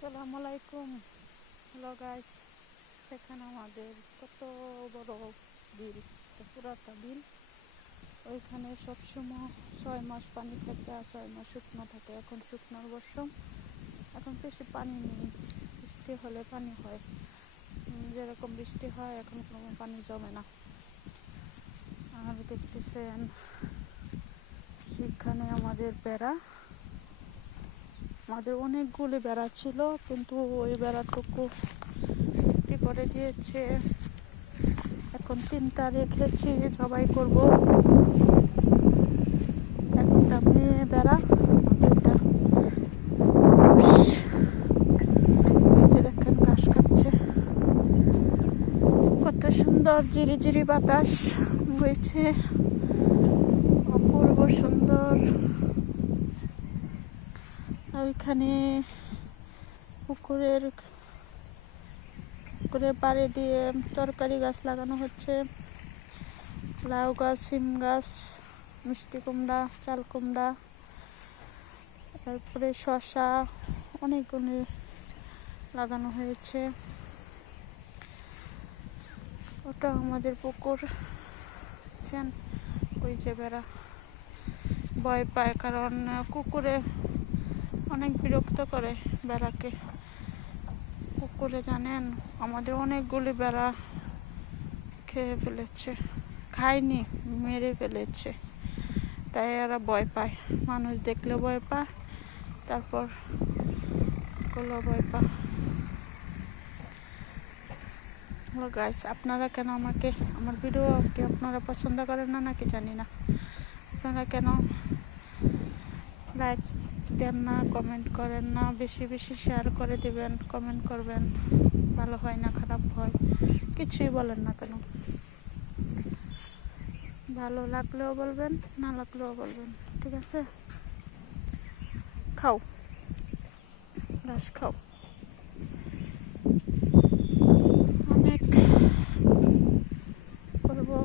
আসসালামু আলাইকুম। Hello guys, দেখেন আমাদের কত বড় বিল, পুরাটা বিল। ওইখানে সবসময় 6 মাস পানি থাকে আর 6 মাস শুকনো থাকে। এখন শুকনোর মরশুম, এখন বেশি পানি নেই। বৃষ্টি হলে পানি হয়, যেরকম বৃষ্টি হয় এখন কোনো পানি জমে না। আর দেখতেছেন এখানে আমাদের বেড়া, আমাদের অনেকগুলি বেড়া ছিল, কিন্তু ওই বেড়াটুকু বিক্রি করে দিয়েছে। এখন 3টা রেখেছি, জবাই করব। একটা মেয়ে বেড়া, 2টা পুরুষ। নিচে দেখেন ঘাস খাচ্ছে। কত সুন্দর ঝিরিঝিরি বাতাস বইছে, অপূর্ব সুন্দর। ওইখানে পুকুরের পাড়ে দিয়ে তরকারি গাছ লাগানো হচ্ছে, লাউ গাছ, সিম গাছ, মিষ্টি কুমড়া, চাল কুমড়া, তারপরে শসা, অনেকগুলো লাগানো হয়েছে। ওটা আমাদের পুকুর। ওই যে বেড়া ভয় পায়, কারণ কুকুরে অনেক বিরক্ত করে বেড়াকে। পুকুরে জানেন আমাদের অনেকগুলি বেড়া খেয়ে ফেলেছে, খায়নি, মেরে ফেলেছে। তাই এরা ভয় পায়, মানুষ দেখলে ভয় পায়, তারপর গুলো ভয় পায়। হ্যালো গাইস, আপনারা কেন আমার ভিডিও কি আপনারা পছন্দ করেন না নাকি জানি না। আপনারা কেন লাইক দেন না, কমেন্ট করেন না, বেশি বেশি শেয়ার করে দিবেন, কমেন্ট করবেন। ভালো হয় না খারাপ হয়, কিছুই বলেন না কেন। ভালো লাগলেও বলবেন, না লাগলেও বলবেন, ঠিক আছে? খাও, ঘাস খাও। অনেক করবো,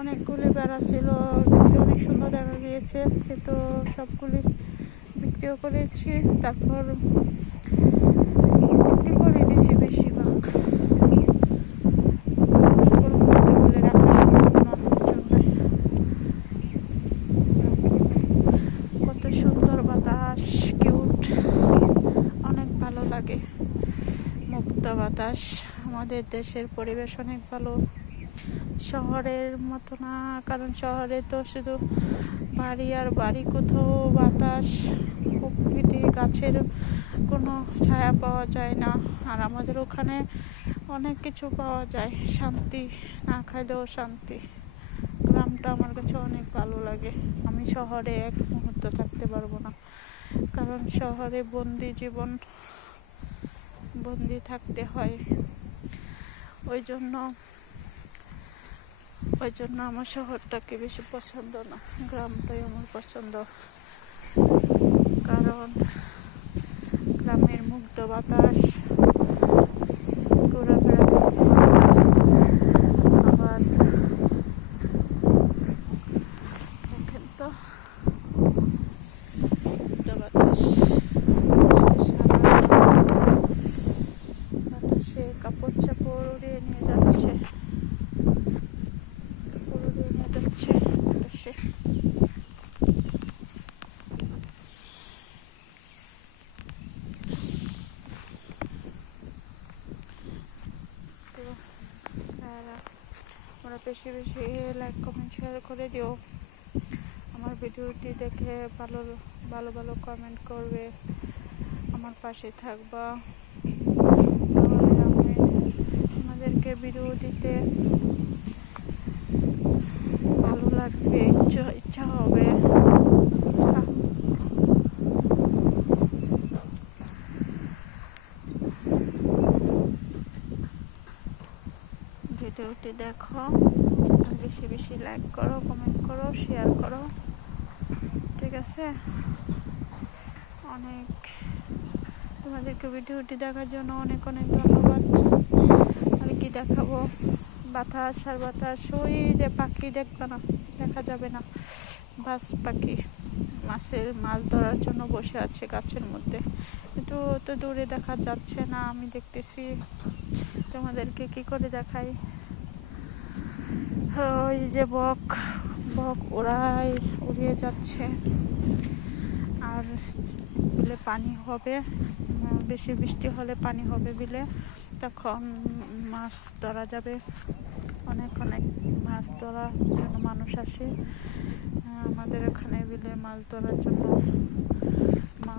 অনেকগুলি বেড়া ছিল, দেখতে অনেক সুন্দর দেখা গিয়েছে, কিন্তু সবগুলি বিক্রিও করেছি। তারপর বিক্রি করে দিয়েছি বেশিরভাগ। বলে রাখা সম্ভব না, কত সুন্দর বাতাস, কিউট, অনেক ভালো লাগে, মুক্ত বাতাস। আমাদের দেশের পরিবেশ অনেক ভালো, শহরের মতো না, কারণ শহরে তো শুধু বাড়ি আর বাড়ি, কোথাও বাতাস, প্রকৃতি, গাছের কোনো ছায়া পাওয়া যায় না। আর আমাদের ওখানে অনেক কিছু পাওয়া যায়, শান্তি, না খাইলেও শান্তি। গ্রামটা আমার কাছে অনেক ভালো লাগে। আমি শহরে এক মুহূর্ত থাকতে পারবো না, কারণ শহরে বন্দি জীবন, বন্দি থাকতে হয়। ওই জন্য আমার শহরটাকে বেশি পছন্দ না, গ্রামটাই আমার পছন্দ। কারণ গ্রামের মুগ্ধ বাতাস, ঘোরাফেরা করতে আবার দেখেন তো মুগ্ধ বাতাস, বাতাসে কাপড় চাপড় উড়িয়ে নিয়ে যাচ্ছে, বাতাসে। তোমরা বেশি বেশি লাইক, কমেন্ট, শেয়ার করে দিও। আমার ভিডিওটি দেখে ভালো ভালো কমেন্ট করবে, আমার পাশে থাকবা, তাহলে আমাদেরকে ভিডিও দিতে ভালো লাগবে, ইচ্ছা হবে। ভিডিওটি দেখো, বেশি বেশি লাইক করো, কমেন্ট করো, শেয়ার করো, ঠিক আছে? অনেক তোমাদেরকে ভিডিওটি দেখার জন্য অনেক অনেক ধন্যবাদ। আমি কি দেখাবো, বাতাস আর বাতাস। ওই যে পাখি দেখবে না, দেখা যাবে না, বাস পাখি, মাছ ধরার জন্য বসে আছে গাছের মধ্যে, কিন্তু তো দূরে দেখা যাচ্ছে না। আমি দেখতেছি, তোমাদেরকে কি করে দেখাই। ওই যে বক উড়িয়ে যাচ্ছে। আর বিলে পানি হবে, বেশি বৃষ্টি হলে পানি হবে বিলে, তখন মাছ ধরা যাবে। অনেক মাছ ধরার জন্য মানুষ আসে আমাদের এখানে বিলে মাছ ধরার জন্য।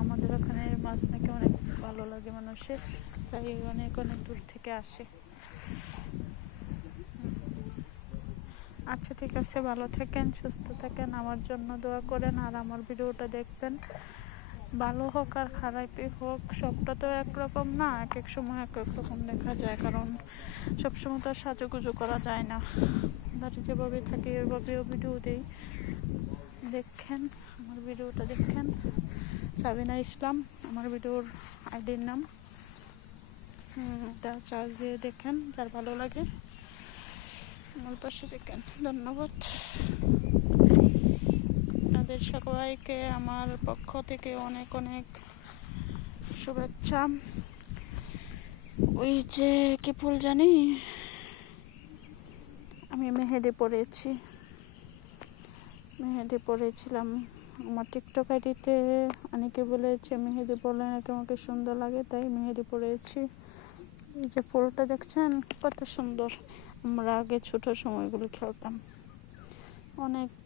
আমাদের ওখানে মাছ নাকি অনেক ভালো লাগে মানুষের, তাই অনেক দূর থেকে আসে। আচ্ছা, ঠিক আছে, ভালো থাকেন, সুস্থ থাকেন, আমার জন্য দোয়া করেন, আর আমার ভিডিওটা দেখবেন। ভালো হোক আর খারাপই হোক, সবটা তো একরকম না, এক এক সময় এক এক রকম দেখা যায়, কারণ সবসময় তো সাজুগুজু করা যায় না। বাড়ি যেভাবে থাকি ওইভাবেও ভিডিও দিই, দেখেন আমার ভিডিওটা দেখেন। সাবিনা ইসলাম আমার ভিডিওর আইডির নাম, এটা চার্জ দিয়ে দেখেন, যার ভালো লাগে আমার পাশে দেখেন। ধন্যবাদ আপনাদের সবাইকে আমার পক্ষ থেকে অনেক শুভেচ্ছা। ওই যে কি ফুল জানি, আমি মেহেদি পরেছিলাম আমার টিকটক আইডিতে। অনেকে বলেছে মেহেদি পরলে নাকি আমাকে সুন্দর লাগে, তাই মেহেদি পরেছি। এই যে ফুলটা দেখছেন কত সুন্দর। আমরা আগে ছোট সময়গুলো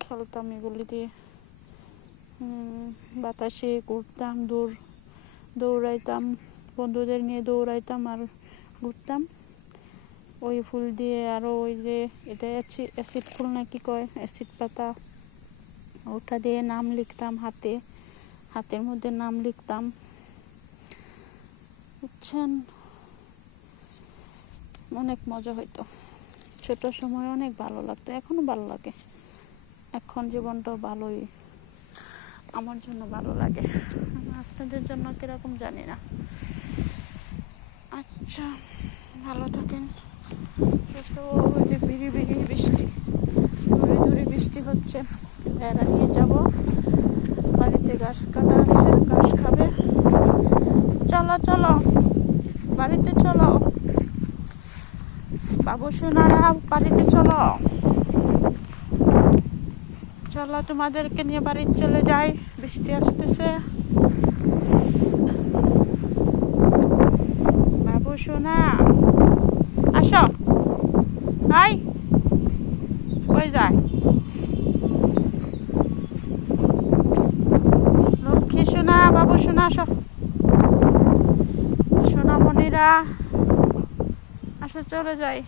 খেলতাম এগুলি দিয়ে, বাতাসে ঘুরতাম, দৌড়াইতাম, বন্ধুদের নিয়ে দৌড়াইতাম আর ঘুরতাম ওই ফুল দিয়ে। আরও ওই যে এটা অ্যাসিড ফুল নাকি কয়, অ্যাসিড পাতা, ওটা দিয়ে নাম লিখতাম, হাতের মধ্যে নাম লিখতাম, বুঝছেন। অনেক মজা হইতো, ছোট সময় অনেক ভালো লাগতো, এখনো ভালো লাগে। এখন জীবনটাও ভালোই আমার জন্য ভালো লাগে, আপনাদের জন্য কিরকম জানি না। আচ্ছা, ভালো থাকেন, সুস্থ। ওই যে বিড়ি বৃষ্টি, দূরে বৃষ্টি হচ্ছে, বেড়া নিয়ে যাব, বাড়িতে ঘাস কাটা আছে, ঘাস খাবে। চলো বাড়িতে চলো, বাবু সোনারা বাড়িতে চলো, তোমাদেরকে নিয়ে বাড়িতে চলে যাই, বৃষ্টি আসতেছে। বাবু সোনা আসো, হাই, কই যায় লক্ষ্মী সোনা, বাবু সোনা আসো, সোনামণিরা আসো, চলে যাই।